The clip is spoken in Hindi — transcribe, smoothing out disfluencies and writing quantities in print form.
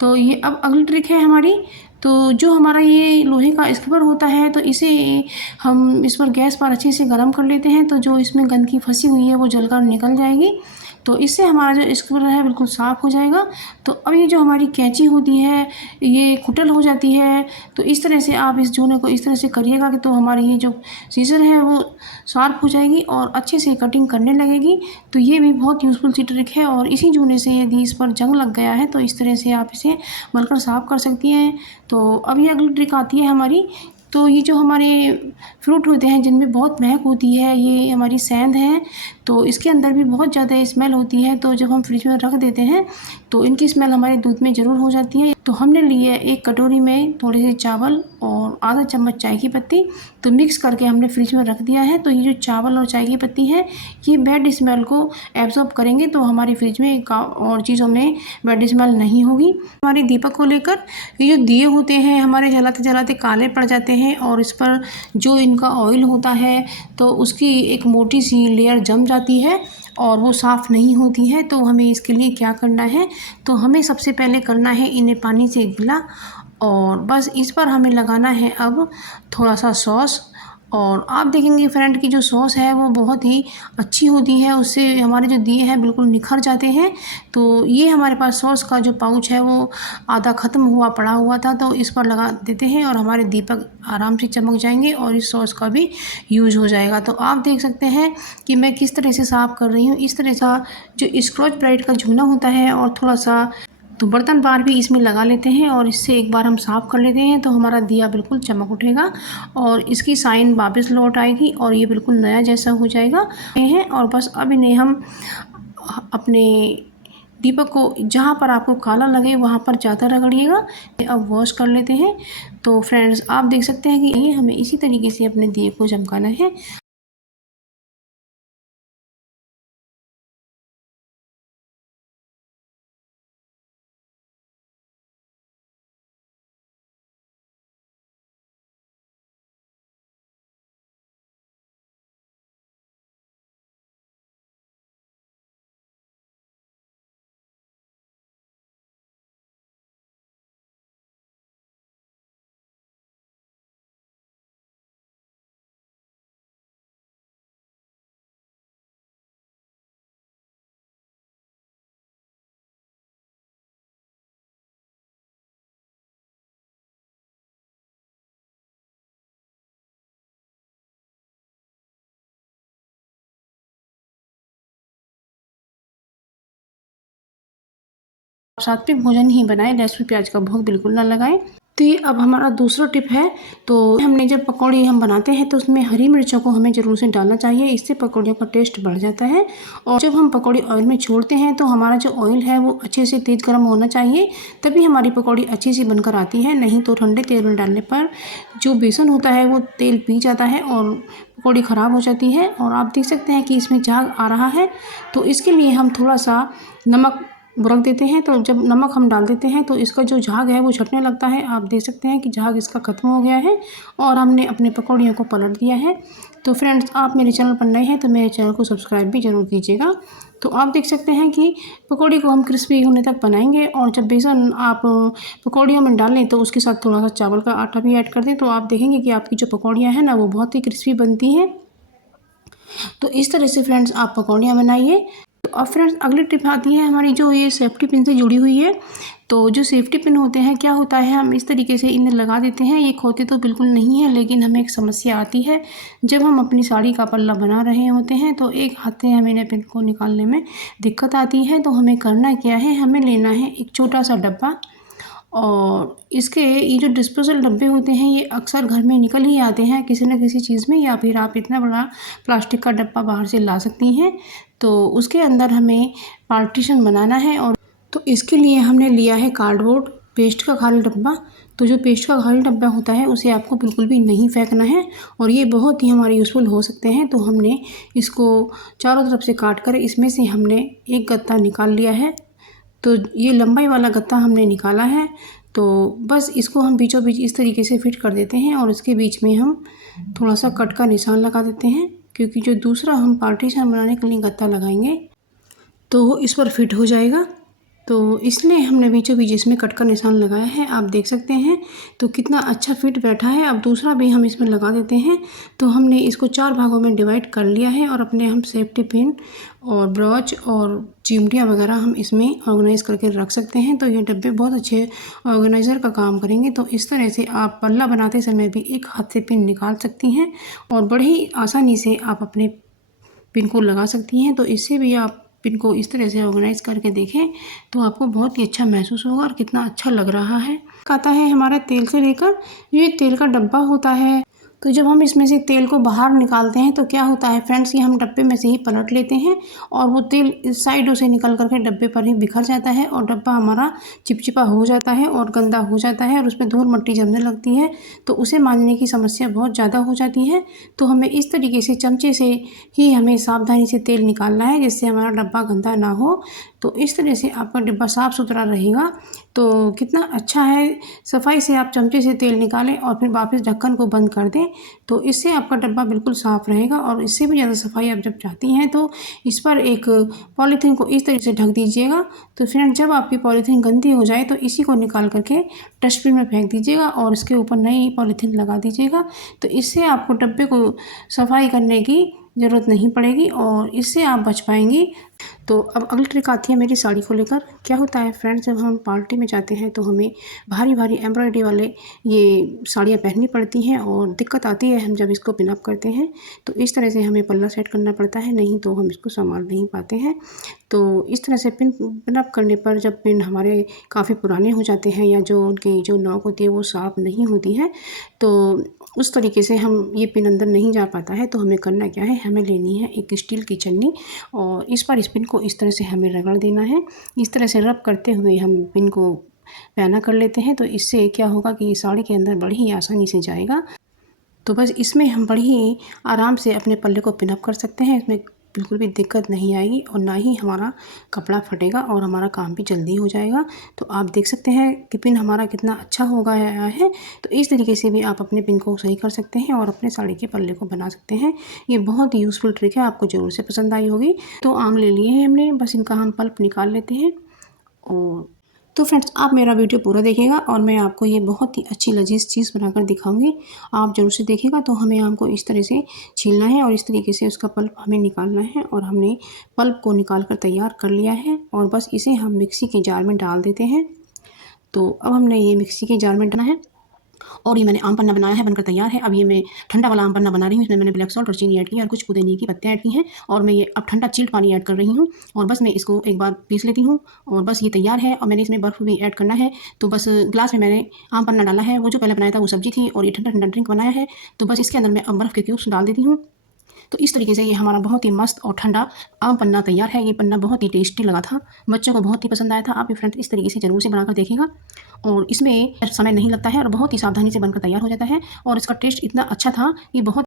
तो ये अब अगली ट्रिक है हमारी। तो जो हमारा ये लोहे का स्क्रबर होता है, तो इसे हम इस पर गैस पर अच्छे से गर्म कर लेते हैं, तो जो इसमें गंदगी फंसी हुई है वो जलकर निकल जाएगी। तो इससे हमारा जो स्क्रबर है बिल्कुल साफ़ हो जाएगा। तो अब ये जो हमारी कैंची होती है ये कुटल हो जाती है, तो इस तरह से आप इस जूने को इस तरह से करिएगा कि तो हमारी ये जो सीज़र है वो शार्प हो जाएगी और अच्छे से कटिंग करने लगेगी। तो ये भी बहुत यूज़फुल सी ट्रिक है। और इसी जूने से यदि इस पर जंग लग गया है तो इस तरह से आप इसे मलकर साफ़ कर सकती हैं। तो अब ये अगली ट्रिक आती है हमारी। तो ये जो हमारे फ्रूट होते हैं जिनमें बहुत महक होती है, ये हमारी सेंध है, तो इसके अंदर भी बहुत ज़्यादा स्मेल होती है। तो जब हम फ्रिज में रख देते हैं तो इनकी स्मेल हमारे दूध में ज़रूर हो जाती है। तो हमने लिए एक कटोरी में थोड़े से चावल और आधा चम्मच चाय की पत्ती, तो मिक्स करके हमने फ्रिज में रख दिया है। तो ये जो चावल और चाय की पत्ती है ये बैड स्मेल को एब्जॉर्ब करेंगे, तो हमारी फ्रिज में और चीज़ों में बैड स्मेल नहीं होगी। हमारे दीपक को लेकर ये जो दिए होते हैं हमारे जलाते जलाते काले पड़ जाते हैं और इस पर जो इनका ऑयल होता है तो उसकी एक मोटी सी लेयर जम जाती है और वो साफ़ नहीं होती है। तो हमें इसके लिए क्या करना है, तो हमें सबसे पहले करना है इन्हें पानी से गीला, और बस इस पर हमें लगाना है अब थोड़ा सा सॉस। और आप देखेंगे फ्रेंड की जो सॉस है वो बहुत ही अच्छी होती है, उससे हमारे जो दिए हैं बिल्कुल निखर जाते हैं। तो ये हमारे पास सॉस का जो पाउच है वो आधा ख़त्म हुआ पड़ा हुआ था, तो इस पर लगा देते हैं और हमारे दीपक आराम से चमक जाएंगे और इस सॉस का भी यूज़ हो जाएगा। तो आप देख सकते हैं कि मैं किस तरह से साफ़ कर रही हूँ। इस तरह सा जो स्क्रॉच ब्राइट का झूना होता है और थोड़ा सा तो बर्तन बार भी इसमें लगा लेते हैं और इससे एक बार हम साफ़ कर लेते हैं, तो हमारा दिया बिल्कुल चमक उठेगा और इसकी साइन वापस लौट आएगी और ये बिल्कुल नया जैसा हो जाएगा है। और बस अब इन्हें हम अपने दीपक को जहाँ पर आपको काला लगे वहाँ पर ज़्यादा रगड़िएगा। अब वॉश कर लेते हैं। तो फ्रेंड्स आप देख सकते हैं कि ये हमें इसी तरीके से अपने दिए को चमकाना है। सात्विक भोजन ही बनाएं, लहसुन प्याज का भोग बिल्कुल ना लगाएं। तो ये अब हमारा दूसरा टिप है। तो हमने जब पकौड़ी हम बनाते हैं तो उसमें हरी मिर्चों को हमें ज़रूर से डालना चाहिए, इससे पकौड़ियों का टेस्ट बढ़ जाता है। और जब हम पकौड़ी ऑयल में छोड़ते हैं तो हमारा जो ऑयल है वो अच्छे से तेज़ गर्म होना चाहिए, तभी हमारी पकौड़ी अच्छी सी बनकर आती है। नहीं तो ठंडे तेल में डालने पर जो बेसन होता है वो तेल पी जाता है और पकौड़ी ख़राब हो जाती है। और आप देख सकते हैं कि इसमें झाग आ रहा है, तो इसके लिए हम थोड़ा सा नमक रख देते हैं। तो जब नमक हम डाल देते हैं तो इसका जो झाग है वो छटने लगता है। आप देख सकते हैं कि झाग इसका ख़त्म हो गया है और हमने अपने पकौड़ियों को पलट दिया है। तो फ्रेंड्स आप मेरे चैनल पर नए हैं तो मेरे चैनल को सब्सक्राइब भी ज़रूर कीजिएगा। तो आप देख सकते हैं कि पकौड़ी को हम क्रिस्पी होने तक बनाएंगे। और जब बेसन आप पकौड़ियों में डालें तो उसके साथ थोड़ा सा चावल का आटा भी ऐड कर दें, तो आप देखेंगे कि आपकी जो पकौड़ियाँ हैं ना वो बहुत ही क्रिस्पी बनती हैं। तो इस तरह से फ्रेंड्स आप पकौड़ियाँ बनाइए। तो अब फ्रेंड्स अगली टिप आती है हमारी जो ये सेफ्टी पिन से जुड़ी हुई है। तो जो सेफ्टी पिन होते हैं क्या होता है, हम इस तरीके से इन्हें लगा देते हैं। ये खोते तो बिल्कुल नहीं है, लेकिन हमें एक समस्या आती है जब हम अपनी साड़ी का पल्ला बना रहे होते हैं तो एक हाथ से हमें पिन को निकालने में दिक्कत आती है। तो हमें करना क्या है, हमें लेना है एक छोटा सा डब्बा, और इसके ये जो डिस्पोजल डब्बे होते हैं ये अक्सर घर में निकल ही आते हैं किसी न किसी चीज़ में, या फिर आप इतना बड़ा प्लास्टिक का डब्बा बाहर से ला सकती हैं। तो उसके अंदर हमें पार्टीशन बनाना है। और तो इसके लिए हमने लिया है कार्डबोर्ड पेस्ट का खाली डब्बा। तो जो पेस्ट का खाली डब्बा होता है उसे आपको बिल्कुल भी नहीं फेंकना है और ये बहुत ही हमारे यूज़फुल हो सकते हैं। तो हमने इसको चारों तरफ से काट कर इसमें से हमने एक गत्ता निकाल लिया है। तो ये लंबाई वाला गत्ता हमने निकाला है। तो बस इसको हम बीचों बीच इस तरीके से फिट कर देते हैं और इसके बीच में हम थोड़ा सा कट का निशान लगा देते हैं, क्योंकि जो दूसरा हम पार्टीशन बनाने के लिए गत्ता लगाएंगे तो वो इस पर फिट हो जाएगा। तो इसलिए हमने बीचों बीच इसमें कट का निशान लगाया है। आप देख सकते हैं तो कितना अच्छा फिट बैठा है। अब दूसरा भी हम इसमें लगा देते हैं। तो हमने इसको 4 भागों में डिवाइड कर लिया है और अपने हम सेफ्टी पिन और ब्रॉच और चिमटियाँ वगैरह हम इसमें ऑर्गेनाइज़ करके रख सकते हैं। तो ये डब्बे बहुत अच्छे ऑर्गेनाइज़र का काम करेंगे। तो इस तरह से आप पल्ला बनाते समय भी एक हाथ से पिन निकाल सकती हैं और बड़े ही आसानी से आप अपने पिन को लगा सकती हैं। तो इससे भी आप पिन को इस तरह से ऑर्गेनाइज़ करके देखें तो आपको बहुत ही अच्छा महसूस होगा और कितना अच्छा लग रहा है। आता है हमारा तेल से लेकर, ये तेल का डब्बा होता है। तो जब हम इसमें से तेल को बाहर निकालते हैं तो क्या होता है फ्रेंड्स, ये हम डब्बे में से ही पलट लेते हैं और वो तेल इस साइडों से निकल करके डब्बे पर ही बिखर जाता है और डब्बा हमारा चिपचिपा हो जाता है और गंदा हो जाता है और उसमें धूल मिट्टी जमने लगती है। तो उसे मांजने की समस्या बहुत ज़्यादा हो जाती है। तो हमें इस तरीके से चमचे से ही हमें सावधानी से तेल निकालना है जिससे हमारा डब्बा गंदा ना हो। तो इस तरह से आपका डिब्बा साफ़ सुथरा रहेगा। तो कितना अच्छा है, सफाई से आप चमचे से तेल निकालें और फिर वापस ढक्कन को बंद कर दें। तो इससे आपका डब्बा बिल्कुल साफ़ रहेगा। और इससे भी ज़्यादा सफाई आप जब चाहती हैं तो इस पर एक पॉलीथीन को इस तरीके से ढक दीजिएगा। तो फ्रेंड, जब आपकी पॉलीथीन गंदी हो जाए तो इसी को निकाल करके डस्टबिन में फेंक दीजिएगा और इसके ऊपर नई पॉलीथीन लगा दीजिएगा। तो इससे आपको डब्बे को सफाई करने की ज़रूरत नहीं पड़ेगी और इससे आप बच पाएंगी। तो अब अगली ट्रिक आती है मेरी साड़ी को लेकर। क्या होता है फ्रेंड्स, जब हम पार्टी में जाते हैं तो हमें भारी भारी एम्ब्रॉयडरी वाले ये साड़ियाँ पहननी पड़ती हैं और दिक्कत आती है हम जब इसको पिनअप करते हैं। तो इस तरह से हमें पल्ला सेट करना पड़ता है, नहीं तो हम इसको संभाल नहीं पाते हैं। तो इस तरह से पिनअप करने पर जब पिन हमारे काफ़ी पुराने हो जाते हैं या जो उनकी जो नॉक होती है वो साफ़ नहीं होती है, तो उस तरीके से हम ये पिन अंदर नहीं जा पाता है। तो हमें करना क्या है, हमें लेनी है एक स्टील की छन्नी और इस पर इस पिन को इस तरह से हमें रगड़ देना है। इस तरह से रब करते हुए हम पिन को पैना कर लेते हैं। तो इससे क्या होगा कि साड़ी के अंदर बड़ी ही आसानी से जाएगा। तो बस इसमें हम बड़ी ही आराम से अपने पल्ले को पिनअप कर सकते हैं। इसमें बिल्कुल भी दिक्कत नहीं आएगी और ना ही हमारा कपड़ा फटेगा और हमारा काम भी जल्दी हो जाएगा। तो आप देख सकते हैं कि पिन हमारा कितना अच्छा हो गया है। तो इस तरीके से भी आप अपने पिन को सही कर सकते हैं और अपने साड़ी के पल्ले को बना सकते हैं। ये बहुत ही यूज़फुल ट्रिक है, आपको ज़रूर से पसंद आई होगी। तो आम ले लिए हैं हमने, बस इनका हम पल्प निकाल लेते हैं। और तो फ्रेंड्स, आप मेरा वीडियो पूरा देखिएगा और मैं आपको ये बहुत ही अच्छी लजीज चीज़ बनाकर दिखाऊंगी। आप ज़रूर से देखिएगा। तो हमें आम को इस तरह से छीलना है और इस तरीके से उसका पल्प हमें निकालना है और हमने पल्प को निकाल कर तैयार कर लिया है और बस इसे हम मिक्सी के जार में डाल देते हैं। तो अब हमने ये मिक्सी के जार में डाला है और ये मैंने आम पन्ना बनाया है, बनकर तैयार है। अब ये मैं ठंडा वाला आम पन्ना बना रही हूँ। इसमें मैंने ब्लैक सॉल्ट और चीनी ऐड की है और कुछ पुदीने की पत्तियाँ ऐड की हैं और मैं ये अब ठंडा चिल्ड पानी ऐड कर रही हूँ और बस मैं इसको एक बार पीस लेती हूँ और बस ये तैयार है। और मैंने इसमें बर्फ़ भी ऐड करना है। तो बस ग्लास में मैंने आम पन्ना डाला है, वो जो पहले बनाया था वो सब्जी थी और ये ठंडा ठंडा ड्रिंक बनाया है। तो बस इसके अंदर मैं अब बर्फ़ के क्यूब्स डाल देती हूँ। तो इस तरीके से ये हमारा बहुत ही मस्त और ठंडा आम पन्ना तैयार है। ये पन्ना बहुत ही टेस्टी लगा था, बच्चों को बहुत ही पसंद आया था। आप भी फ्रेंड्स इस तरीके से ज़रूर से बनाकर देखिएगा और इसमें समय नहीं लगता है और बहुत ही सावधानी से बनकर तैयार हो जाता है और इसका टेस्ट इतना अच्छा था कि बहुत